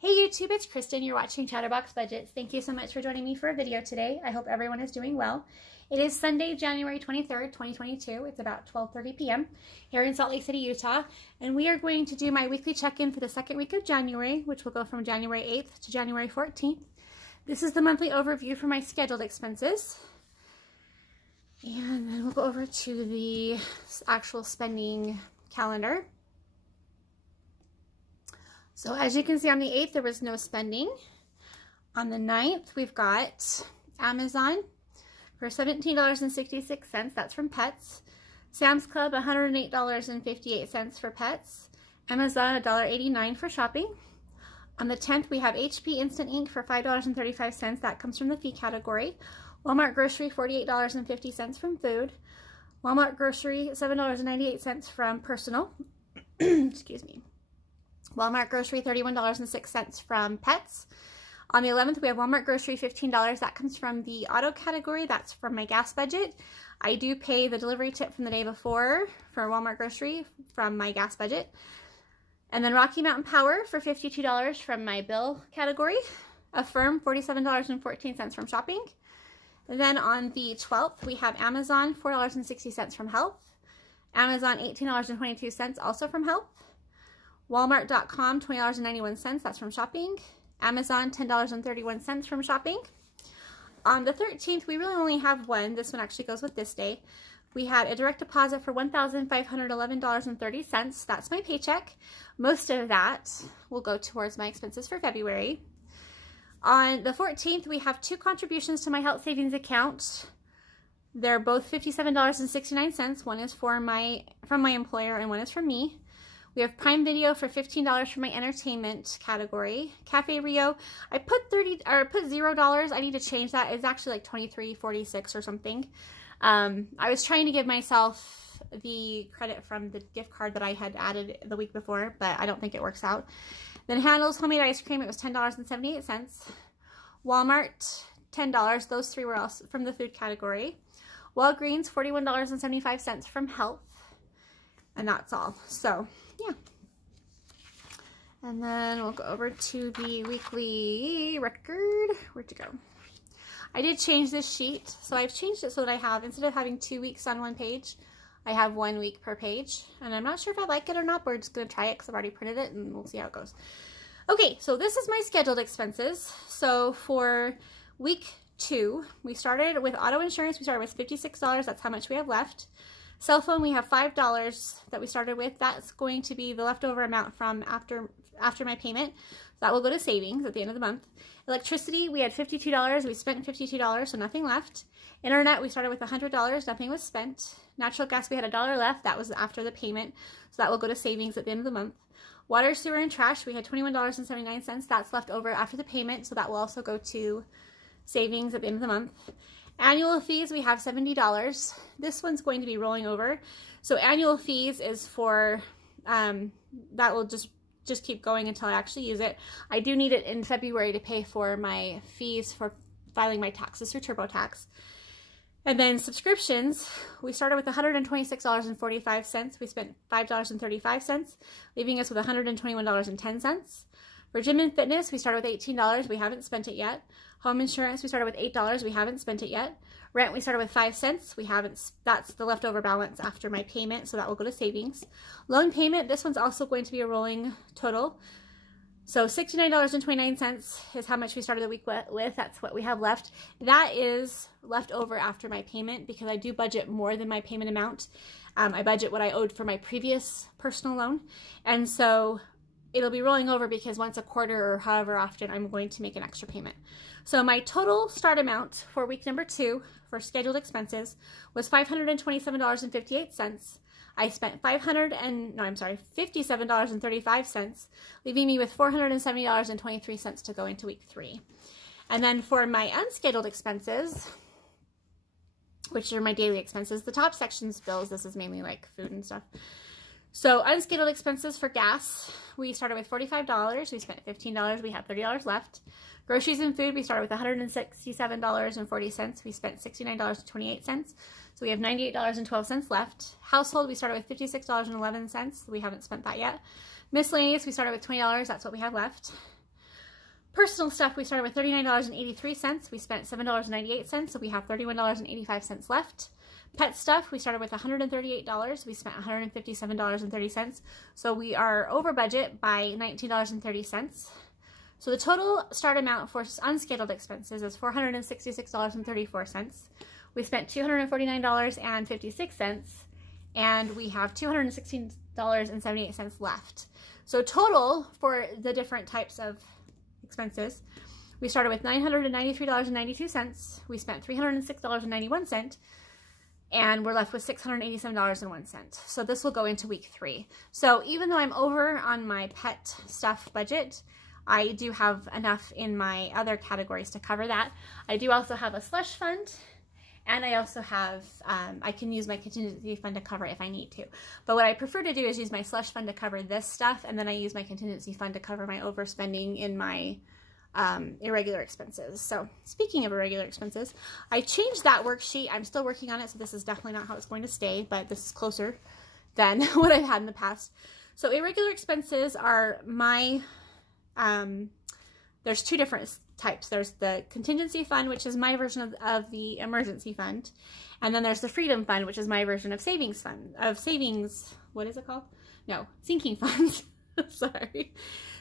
Hey YouTube, it's Kristen. You're watching Chatterbox Budgets. Thank you so much for joining me for a video today. I hope everyone is doing well. It is Sunday, January 23rd, 2022. It's about 12:30 p.m. here in Salt Lake City, Utah. And we are going to do my weekly check-in for the second week of January, which will go from January 8th to January 14th. This is the monthly overview for my scheduled expenses. And then we'll go over to the actual spending calendar. So as you can see, on the 8th, there was no spending. On the 9th, we've got Amazon for $17.66. That's from pets. Sam's Club, $108.58 for pets. Amazon, $1.89 for shopping. On the 10th, we have HP Instant Ink for $5.35. That comes from the fee category. Walmart Grocery, $48.50 from food. Walmart Grocery, $7.98 from personal. Excuse me. Walmart Grocery, $31.06 from pets. On the 11th, we have Walmart Grocery, $15. That comes from the auto category. That's from my gas budget. I do pay the delivery tip from the day before for Walmart Grocery from my gas budget. And then Rocky Mountain Power for $52 from my bill category. Affirm, $47.14 from shopping. And then on the 12th, we have Amazon, $4.60 from health. Amazon, $18.22 also from health. Walmart.com, $20.91, that's from shopping. Amazon, $10.31 from shopping. On the 13th, we really only have one. This one actually goes with this day. We had a direct deposit for $1,511.30. That's my paycheck. Most of that will go towards my expenses for February. On the 14th, we have two contributions to my health savings account. They're both $57.69. One is from my employer and one is from me. We have Prime Video for $15 for my entertainment category. Cafe Rio, I put $0. I need to change that. It's actually like $23.46 or something. I was trying to give myself the credit from the gift card that I had added the week before, but I don't think it works out. Then Handel's Homemade Ice Cream, it was $10.78. Walmart, $10. Those three were also from the food category. Walgreens, $41.75 from health. And that's all. So, yeah. And then we'll go over to the weekly record. Where'd you go? I did change this sheet. So I've changed it so that I have, instead of having 2 weeks on one page, I have 1 week per page. And I'm not sure if I like it or not, but we're just going to try it because I've already printed it and we'll see how it goes. Okay, so this is my scheduled expenses. So for week 2, we started with auto insurance. We started with $56. That's how much we have left. Cell phone, we have $5 that we started with. That's going to be the leftover amount from after my payment. That will go to savings at the end of the month. Electricity, we had $52. We spent $52, so nothing left. Internet, we started with $100. Nothing was spent. Natural gas, we had $1 left. That was after the payment, so that will go to savings at the end of the month. Water, sewer, and trash, we had $21.79. That's left over after the payment, so that will also go to savings at the end of the month. Annual fees, we have $70. This one's going to be rolling over. So annual fees is for, that will just keep going until I actually use it. I do need it in February to pay for my fees for filing my taxes through TurboTax. And then subscriptions, we started with $126.45. We spent $5.35, leaving us with $121.10. For gym and fitness, we started with $18. We haven't spent it yet. Home insurance, we started with $8. We haven't spent it yet. Rent, we started with 5 cents. We haven't, that's the leftover balance after my payment, so that will go to savings. Loan payment, this one's also going to be a rolling total. So $69.29 is how much we started the week with. That's what we have left. That is left over after my payment because I do budget more than my payment amount. I budget what I owed for my previous personal loan. And so it'll be rolling over because once a quarter or however often I'm going to make an extra payment. So my total start amount for week number 2 for scheduled expenses was $527.58. I spent $57.35, leaving me with $470.23 to go into week 3. And then for my unscheduled expenses, which are my daily expenses, the top section's bills, this is mainly like food and stuff. So unscheduled expenses for gas, we started with $45. We spent $15. We have $30 left. Groceries and food, we started with $167.40. We spent $69.28. So we have $98.12 left. Household, we started with $56.11. We haven't spent that yet. Miscellaneous, we started with $20. That's what we have left. Personal stuff, we started with $39.83. We spent $7.98, so we have $31.85 left. Pet stuff, we started with $138. We spent $157.30. So we are over budget by $19.30. So the total start amount for unscheduled expenses is $466.34. We spent $249.56, and we have $216.78 left. So total for the different types of expenses, we started with $993.92. We spent $306.91, and we're left with $687.01. So this will go into week 3. So even though I'm over on my pet stuff budget, I do have enough in my other categories to cover that. I do also have a slush fund, and I also have, I can use my contingency fund to cover it if I need to. But what I prefer to do is use my slush fund to cover this stuff, and then I use my contingency fund to cover my overspending in my irregular expenses. So speaking of irregular expenses, I changed that worksheet. I'm still working on it, so this is definitely not how it's going to stay, but this is closer than what I've had in the past. So irregular expenses are my, there's 2 different types. There's the contingency fund, which is my version of the emergency fund. And then there's the freedom fund, which is my version of savings fund, what is it called? No, sinking funds. Sorry.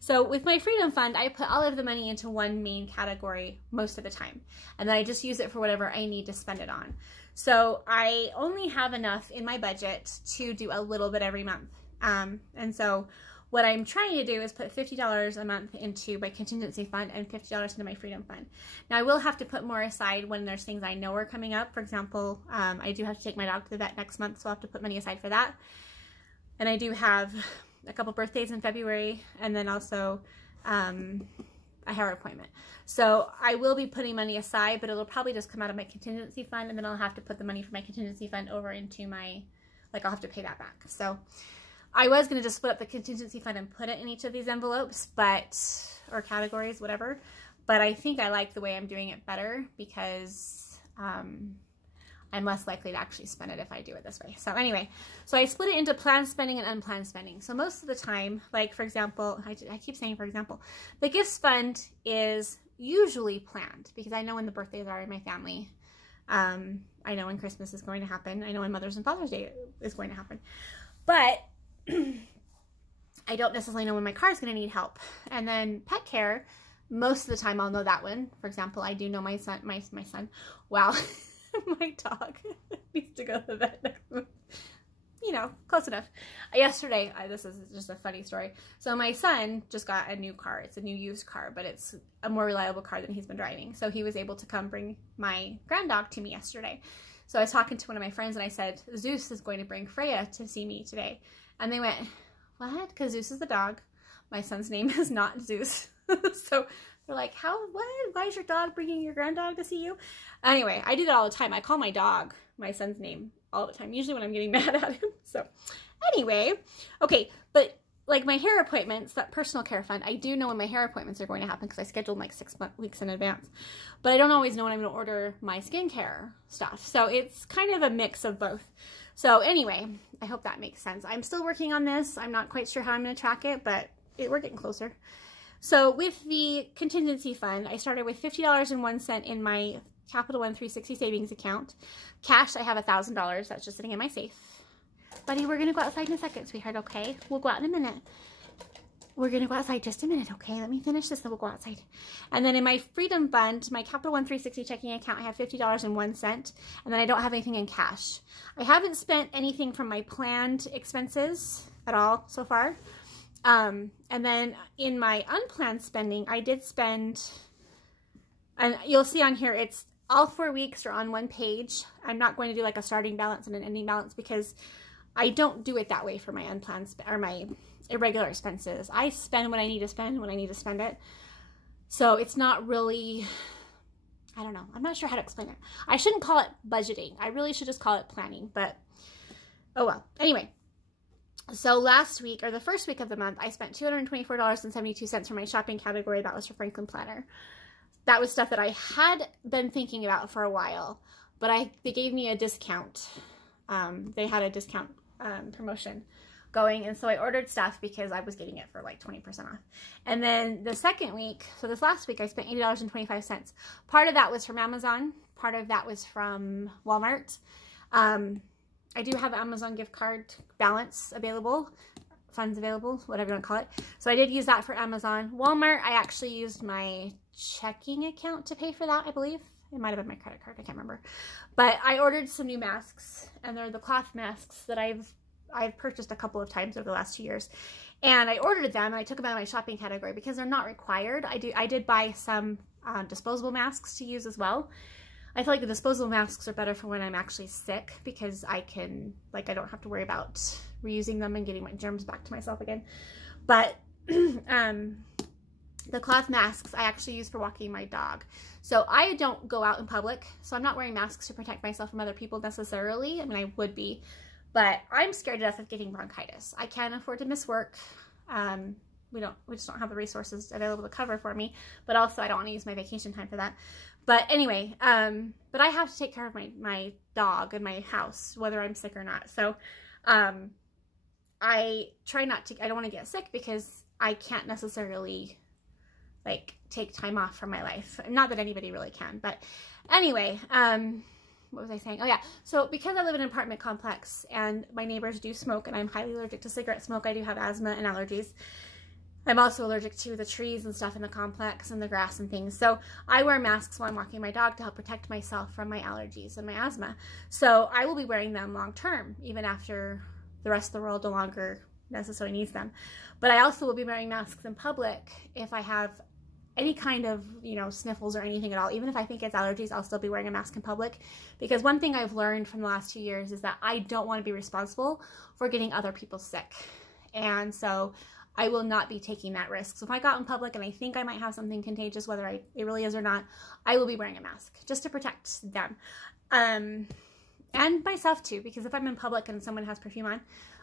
So with my freedom fund, I put all of the money into one main category most of the time. And then I just use it for whatever I need to spend it on. So I only have enough in my budget to do a little bit every month. And so what I'm trying to do is put $50 a month into my contingency fund and $50 into my freedom fund. Now I will have to put more aside when there's things I know are coming up. For example, I do have to take my dog to the vet next month, so I'll have to put money aside for that. And I do have a couple birthdays in February, and then also a hair appointment. So I will be putting money aside, but it'll probably just come out of my contingency fund, and then I'll have to put the money from my contingency fund over into my, I'll have to pay that back. So I was going to just split up the contingency fund and put it in each of these envelopes, or categories, whatever. But I think I like the way I'm doing it better because I'm less likely to actually spend it if I do it this way. So anyway, so I split it into planned spending and unplanned spending. So most of the time, like for example, I keep saying for example, the gifts fund is usually planned because I know when the birthdays are in my family. I know when Christmas is going to happen. I know when Mother's and Father's Day is going to happen. But I don't necessarily know when my car is going to need help. And then pet care, most of the time I'll know that one. For example, I do know my son, wow, my dog needs to go to the vet next month. You know, close enough. Yesterday, this is just a funny story. So my son just got a new car. It's a new used car, but it's a more reliable car than he's been driving. So he was able to come bring my grand dog to me yesterday. So I was talking to one of my friends and I said, Zeus is going to bring Freya to see me today. And they went, what? Because Zeus is the dog. My son's name is not Zeus. So they're like, what? Why is your dog bringing your grand dog to see you? Anyway, I do that all the time. I call my dog my son's name all the time, usually when I'm getting mad at him. So anyway, okay, but like my hair appointments, that personal care fund, I do know when my hair appointments are going to happen because I schedule them like 6 weeks in advance. But I don't always know when I'm going to order my skincare stuff. So it's kind of a mix of both. So anyway, I hope that makes sense. I'm still working on this. I'm not quite sure how I'm going to track it, but we're getting closer. So with the contingency fund, I started with $50.01 in my Capital One 360 savings account. Cash, I have $1,000. That's just sitting in my safe. Buddy, we're going to go outside in a second, sweetheart, okay? We'll go out in a minute. We're going to go outside just a minute, okay? Let me finish this, then we'll go outside. And then in my Freedom Fund, my Capital One 360 checking account, I have $50.01, and then I don't have anything in cash. I haven't spent anything from my planned expenses at all so far. And then in my unplanned spending, I did spend, and you'll see on here, it's all 4 weeks are on one page. I'm not going to do like a starting balance and an ending balance because I don't do it that way for my unplanned or my irregular expenses. I spend what I need to spend when I need to spend it. So it's not really, I don't know. I'm not sure how to explain it. I shouldn't call it budgeting. I really should just call it planning, but oh well. Anyway, so last week or the first week of the month, I spent $224.72 for my shopping category. That was for Franklin Planner. That was stuff that I had been thinking about for a while, but they gave me a discount. They had a discount promotion going, and so I ordered stuff because I was getting it for like 20% off. And then the second week, so this last week, I spent $80.25. Part of that was from Amazon, part of that was from Walmart. I do have an Amazon gift card balance available, funds available, whatever you want to call it. So I did use that for Amazon. Walmart, I actually used my checking account to pay for that, I believe. It might have been my credit card, I can't remember. But I ordered some new masks, and they're the cloth masks that I've purchased a couple of times over the last 2 years. And I ordered them, and I took them out of my shopping category because they're not required. I did buy some disposable masks to use as well. I feel like the disposable masks are better for when I'm actually sick, because I don't have to worry about reusing them and getting my germs back to myself again. But the cloth masks I actually use for walking my dog. So I don't go out in public, so I'm not wearing masks to protect myself from other people necessarily. I mean, I would be, but I'm scared to death of getting bronchitis. I can't afford to miss work. We just don't have the resources available to cover for me, but also I don't want to use my vacation time for that. But anyway, but I have to take care of my dog and my house, whether I'm sick or not. So I try not to, I don't want to get sick because I can't necessarily like take time off from my life. Not that anybody really can, but anyway, what was I saying? Oh yeah, so because I live in an apartment complex and my neighbors do smoke and I'm highly allergic to cigarette smoke, I do have asthma and allergies. I'm also allergic to the trees and stuff in the complex and the grass and things. So I wear masks while I'm walking my dog to help protect myself from my allergies and my asthma. So I will be wearing them long term, even after the rest of the world no longer necessarily needs them. But I also will be wearing masks in public if I have any kind of, sniffles or anything at all. Even if I think it's allergies, I'll still be wearing a mask in public, because one thing I've learned from the last 2 years is that I don't want to be responsible for getting other people sick. And so I will not be taking that risk. So if I go out in public and I think I might have something contagious, whether it really is or not, I will be wearing a mask just to protect them. And myself too, because if I'm in public and someone has perfume on,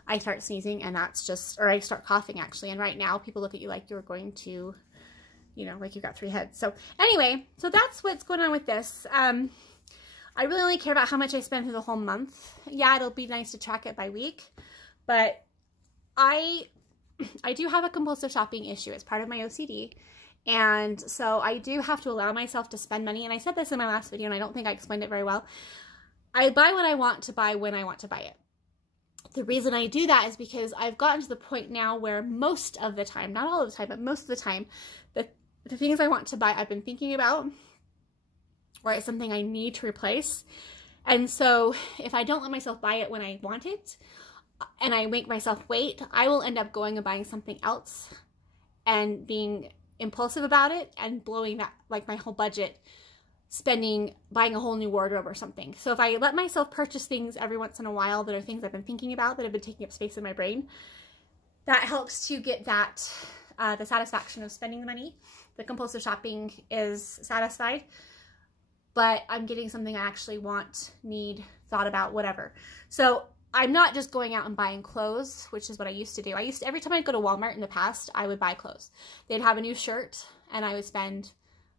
I start sneezing, and that's just, or I start coughing actually. And right now people look at you like you're going to, like you've got 3 heads. So anyway, so that's what's going on with this. I really only care about how much I spend through the whole month. Yeah, it'll be nice to track it by week, but I do have a compulsive shopping issue. It's part of my OCD. And so I do have to allow myself to spend money. And I said this in my last video, and I don't think I explained it very well. I buy what I want to buy when I want to buy it. The reason I do that is because I've gotten to the point now where most of the time, not all of the time, but most of the time, the things I want to buy I've been thinking about, or it's something I need to replace. And so if I don't let myself buy it when I want it, and I make myself wait, I will end up going and buying something else and being impulsive about it and blowing that, like, my whole budget, buying a whole new wardrobe or something. So if I let myself purchase things every once in a while that are things I've been thinking about that have been taking up space in my brain, that helps to get that, the satisfaction of spending the money. The compulsive shopping is satisfied, but I'm getting something I actually want, need, thought about, whatever. So I'm not just going out and buying clothes, which is what I used to do. Every time I'd go to Walmart in the past, I would buy clothes. They'd have a new shirt, and I would spend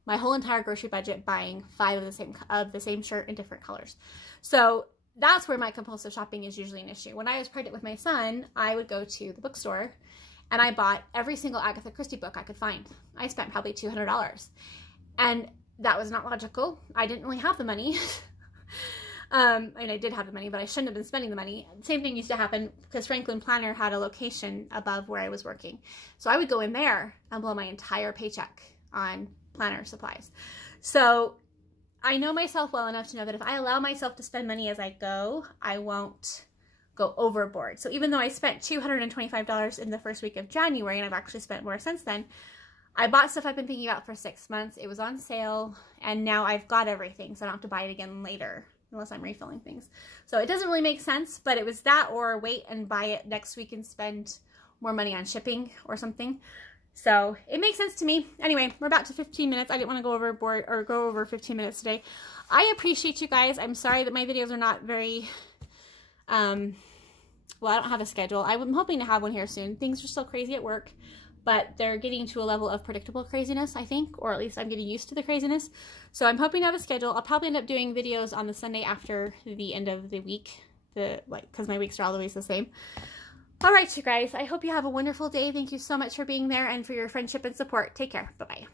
my whole entire grocery budget buying 5 of the same shirt in different colors. So that's where my compulsive shopping is usually an issue. When I was pregnant with my son, I would go to the bookstore and I bought every single Agatha Christie book I could find. I spent probably $200. And that was not logical. I didn't really have the money. I mean, I did have the money, but I shouldn't have been spending the money. Same thing used to happen because Franklin Planner had a location above where I was working. So I would go in there and blow my entire paycheck on planner supplies. So I know myself well enough to know that if I allow myself to spend money as I go, I won't go overboard. So even though I spent $225 in the first week of January, and I've actually spent more since then, I bought stuff I've been thinking about for 6 months. It was on sale, and now I've got everything, so I don't have to buy it again later unless I'm refilling things. So it doesn't really make sense, but it was that or wait and buy it next week and spend more money on shipping or something. So it makes sense to me. Anyway, we're about to 15 minutes. I didn't want to go overboard or go over 15 minutes today. I appreciate you guys. I'm sorry that my videos are not very, well, I don't have a schedule. I'm hoping to have one here soon. Things are still crazy at work, but they're getting to a level of predictable craziness, I think, or at least I'm getting used to the craziness. So I'm hoping to have a schedule. I'll probably end up doing videos on the Sunday after the end of the week, because my weeks are always the same. All right, you guys, I hope you have a wonderful day. Thank you so much for being there and for your friendship and support. Take care. Bye-bye.